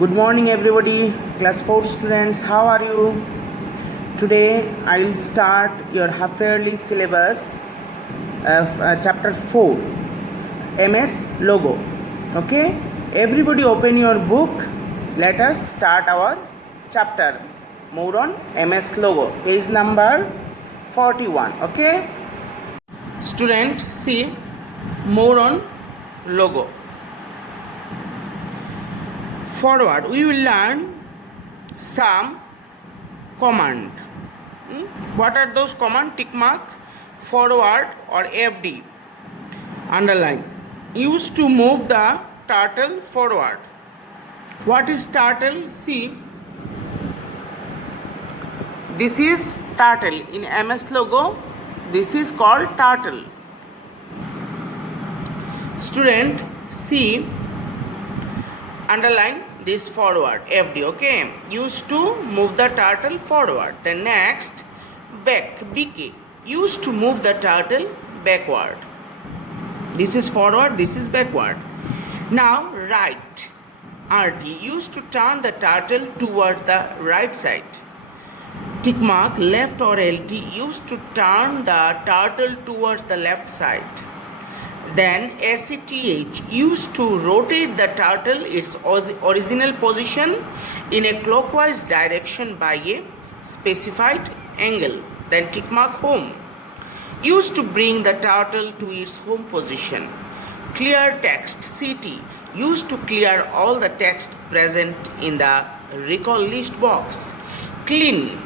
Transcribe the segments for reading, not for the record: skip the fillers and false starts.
Good morning, everybody. Class 4 students, how are you? Today, I'll start your half yearly syllabus of chapter 4, MS Logo. Okay, everybody, open your book. Let us start our chapter. More on MS Logo, page number 41. Okay, student, see more on logo. Forward, we will learn some command. What are those command? Tick mark, forward or FD. Underline. Used to move the turtle forward. What is turtle? See, this is turtle. In MS Logo, this is called turtle. Student, see, underline this forward, FD, okay? Used to move the turtle forward. Then next, back, BK. Used to move the turtle backward. This is forward, this is backward. Now, right, RT. Used to turn the turtle toward the right side. Tick mark, left or LT. Used to turn the turtle towards the left side. Then SCTH, used to rotate the turtle its original position in a clockwise direction by a specified angle. Then tick mark, home, used to bring the turtle to its home position. Clear text, CT, used to clear all the text present in the recall list box. Clean,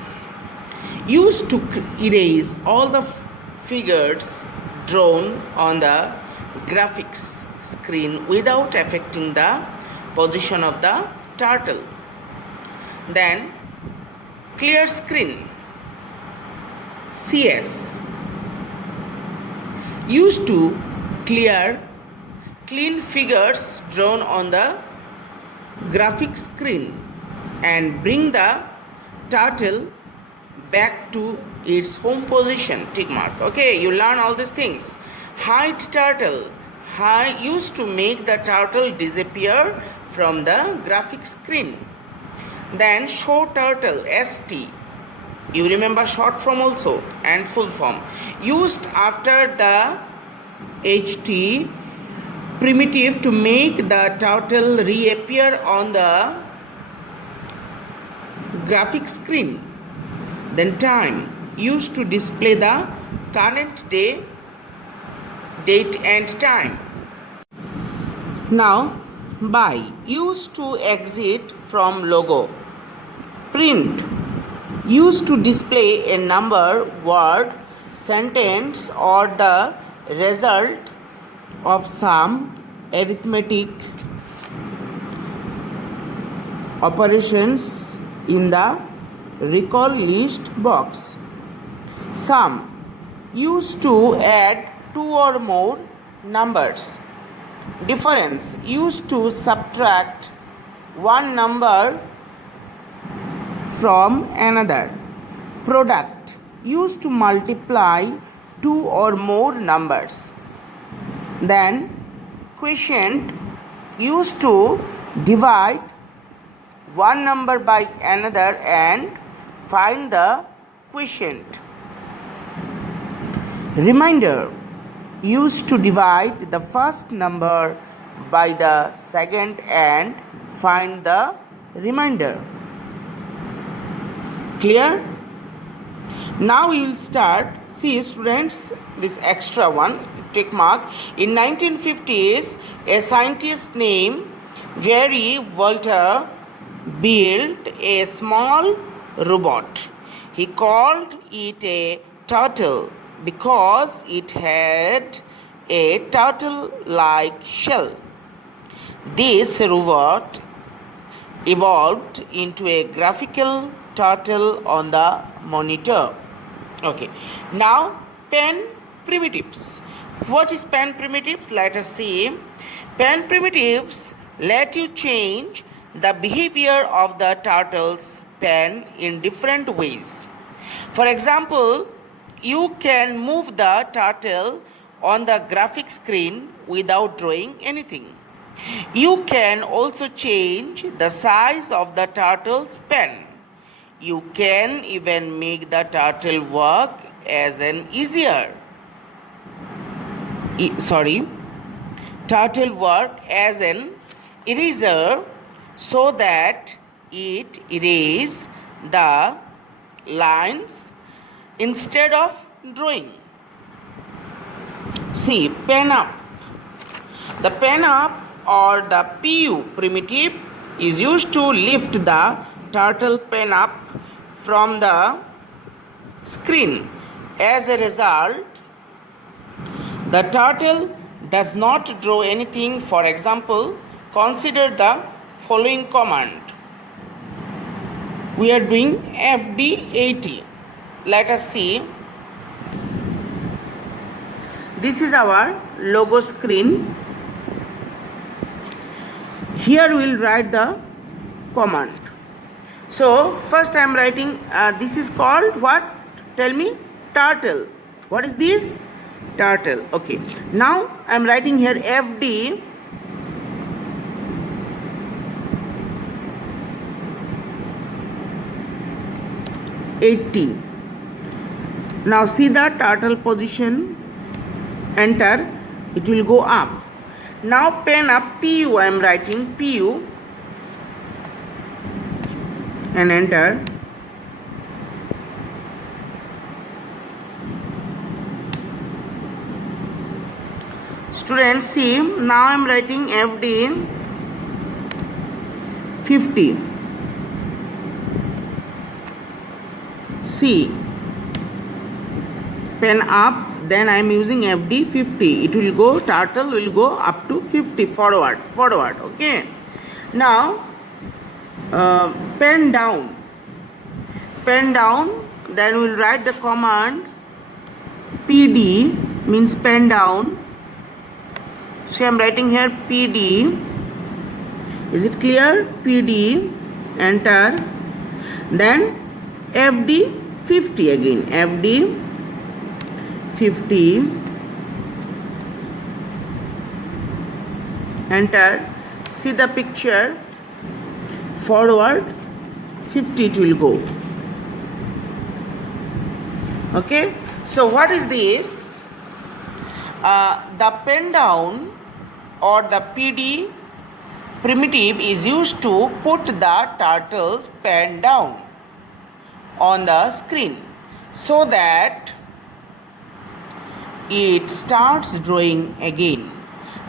used to erase all the figures drawn on the graphics screen without affecting the position of the turtle. Then clear screen, CS, used to clean figures drawn on the graphic screen and bring the turtle back to its home position. Tick mark. Okay, you learn all these things. Hide turtle, used to make the turtle disappear from the graphic screen. Then show turtle, ST, you remember short form also and full form, used after the HT primitive to make the turtle reappear on the graphic screen. Then time, used to display the current day, date and time. Now, by, used to exit from logo. Print, used to display a number, word, sentence or the result of some arithmetic operations in the recall list box. Sum, used to add two or more numbers. Difference, used to subtract one number from another. Product, used to multiply two or more numbers. Then quotient, used to divide one number by another and find the quotient. Remainder, used to divide the first number by the second and find the remainder. Clear? Now we will start. See students, this extra one, tick mark. In 1950s, a scientist named Jerry Walter built a small robot. He called it a turtle because it had a turtle-like shell. This robot evolved into a graphical turtle on the monitor. Okay, now pen primitives. What is pen primitives? Let us see. Pen primitives let you change the behavior of the turtle's pen in different ways. For example, you can move the turtle on the graphic screen without drawing anything. You can also change the size of the turtle's pen. You can even make the turtle work as an turtle work as an eraser so that it erases the lines instead of drawing. See, pen up. The pen up or the PU primitive is used to lift the turtle pen up from the screen. As a result, the turtle does not draw anything. For example, consider the following command. We are doing FD80. Let us see. This is our logo screen. Here we will write the command. So first I am writing, this is called what? Tell me. Turtle. What is this? Turtle. Okay. Now I am writing here FD 80. Now see the turtle position. Enter. It will go up. Now pen up PU. I am writing PU and enter. Students, see, now I am writing FD 50. See, pen up, then I am using FD 50. It will go, turtle will go up to 50 forward, okay. Now pen down, then we will write the command PD, means pen down. So I am writing here PD. Is it clear? PD, enter. Then FD 50 again, FD 50, enter. See the picture, forward 50 it will go. Okay, so what is this? The pen down or the PD primitive is used to put the turtle's pen down on the screen so that it starts drawing again.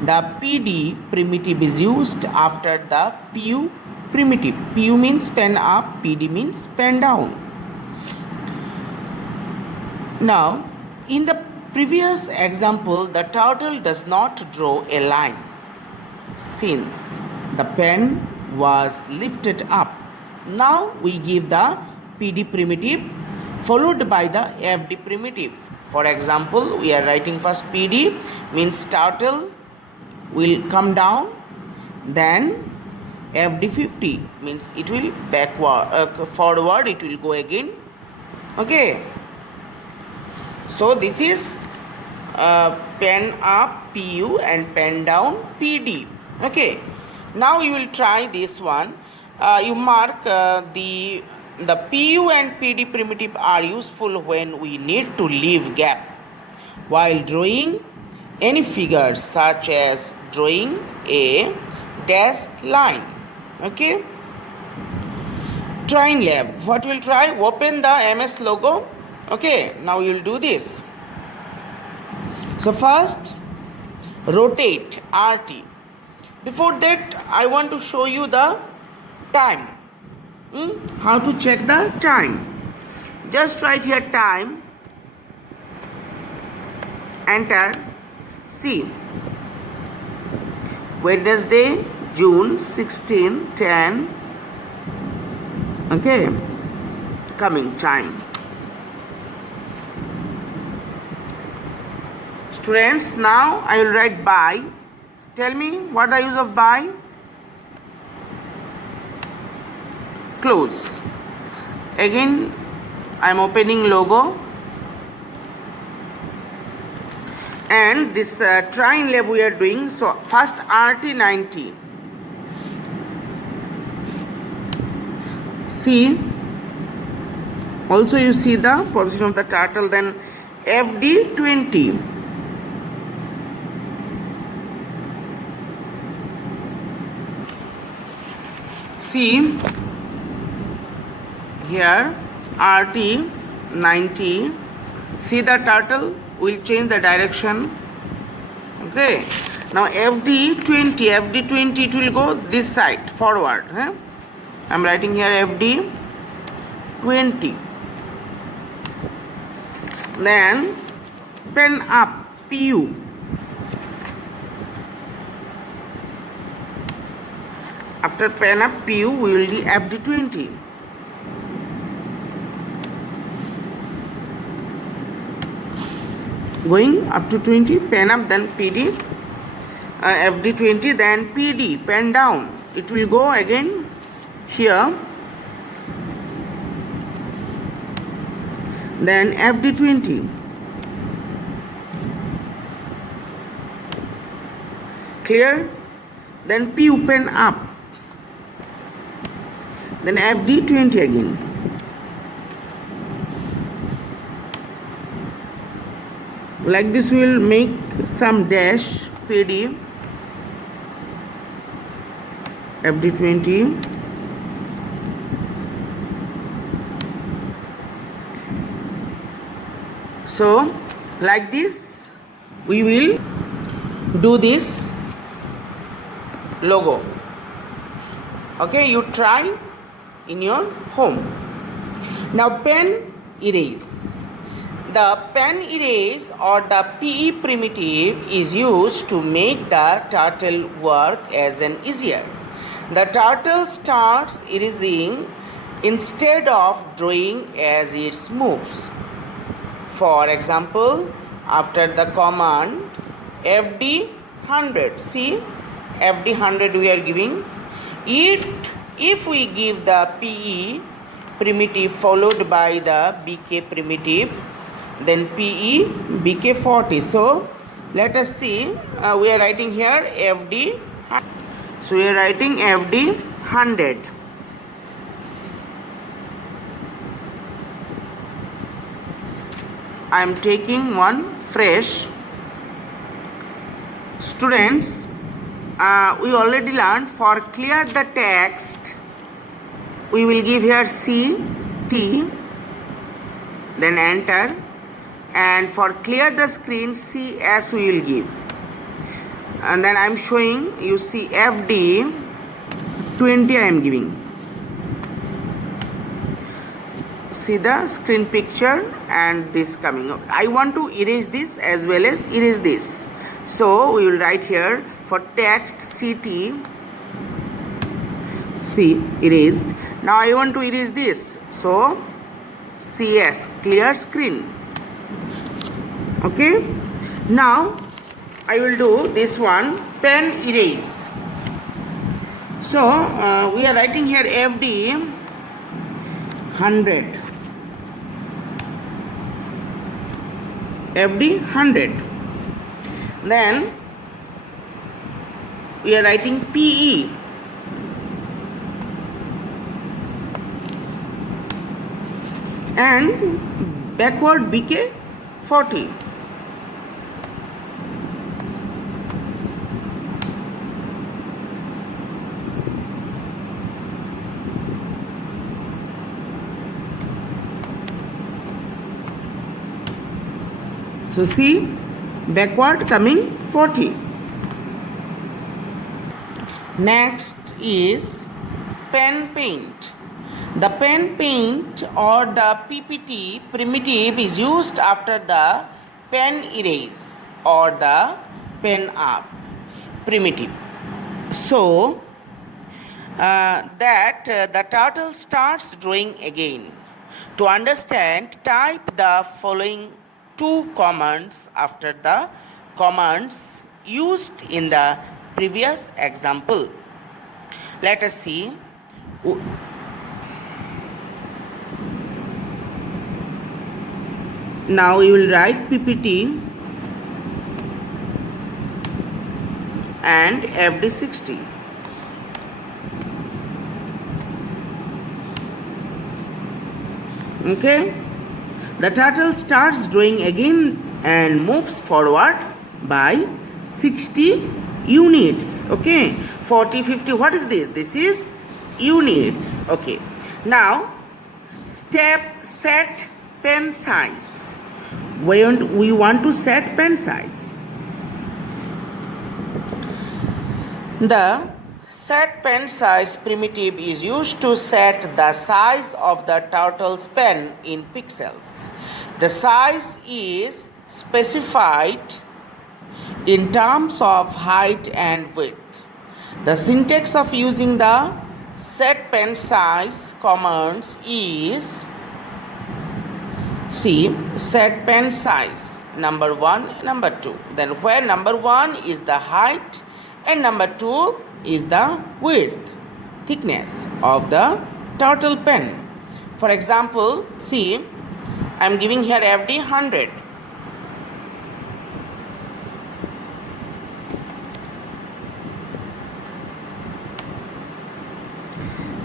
The PD primitive is used after the PU primitive. PU means pen up, PD means pen down. Now, in the previous example, the turtle does not draw a line since the pen was lifted up. Now we give the PD primitive followed by the FD primitive. For example, we are writing first PD, means turtle will come down, then FD 50 means it will forward it will go again. Okay, so this is pen up PU and pen down PD. Okay, now you will try this one. You mark the PU and PD primitive are useful when we need to leave gap while drawing any figures, such as drawing a dashed line. Okay, trying lab. What will try? Open the MS logo. Okay, now you will do this. So first rotate RT. Before that I want to show you the time. How to check the time? Just write here time, enter. See, Wednesday, June 16, 10. Okay, coming time. Students, now I will write by. Tell me what the use of by? Close. Again I am opening logo and Then this train lab we are doing. So first RT90. See, also you see the position of the turtle. Then FD20. See here RT90. See the turtle will change the direction. Okay, now FD20 it will go this side forward. I'm writing here FD20. Then pen up PU. After pen up PU we will do FD20. Going up to 20, pen up, then PD, FD20, then PD, pen down. It will go again here, then FD20. Clear? Then PU, pen up, then FD20 again. Like this we will make some dash, PD, FD20. So like this we will do this logo. Okay, you try in your home. Now pen erase. The pen erase or the PE primitive is used to make the turtle work as an easier. The turtle starts erasing instead of drawing as it moves. For example, after the command FD100, see FD100 we are giving it. If we give the PE primitive followed by the BK primitive, then PE BK40. So let us see, we are writing here FD. So we are writing FD100. I am taking one fresh. Students, we already learned for clear the text we will give here CT, then enter. And for clear the screen, CS we will give. And then I am showing, you see FD20 I am giving. See the screen picture and this coming up. I want to erase this as well as erase this. So we will write here for text CT, C erased. Now I want to erase this. So CS, clear screen. Okay, now I will do this one, pen erase. So we are writing here FD100. FD100. Then we are writing PE. And backward BK40. So see, backward coming 40. Next is pen paint. The pen paint or the PPT primitive is used after the pen erase or the pen up primitive. So the turtle starts drawing again. To understand, type the following two commands after the commands used in the previous example. Let us see. Now we will write PPT and FD60. Okay, the turtle starts drawing again and moves forward by 60 units. Okay, 40, 50, what is this? This is units. Okay, now set pen size. We want to set pen size. The set pen size primitive is used to set the size of the turtle's pen in pixels. The size is specified in terms of height and width. The syntax of using the set pen size commands is set pen size number 1, number 2. Then where number 1 is the height and number 2 is the width, thickness of the turtle pen. For example, see, I am giving here FD 100.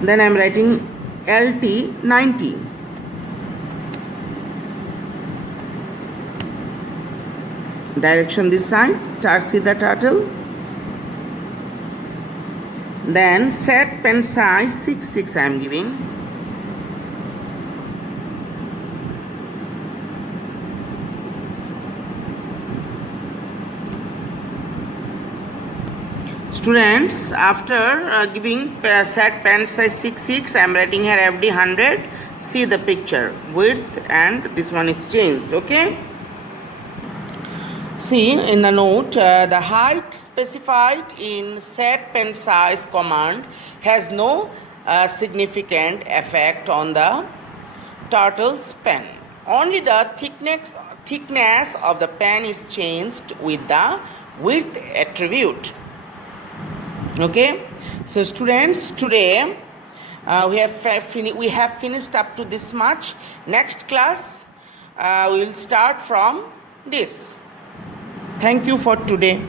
Then I am writing LT 90. Direction this side, see the turtle. Then set pen size 66 I am giving. Students, after giving set pen size 66, I am writing here FD 100. See the picture, width and this one is changed. Okay. See in the note, the height specified in set pen size command has no significant effect on the turtle's pen. Only the thickness of the pen is changed with the width attribute. Okay, so students, today we have finished up to this much. Next class we will start from this. Thank you for today.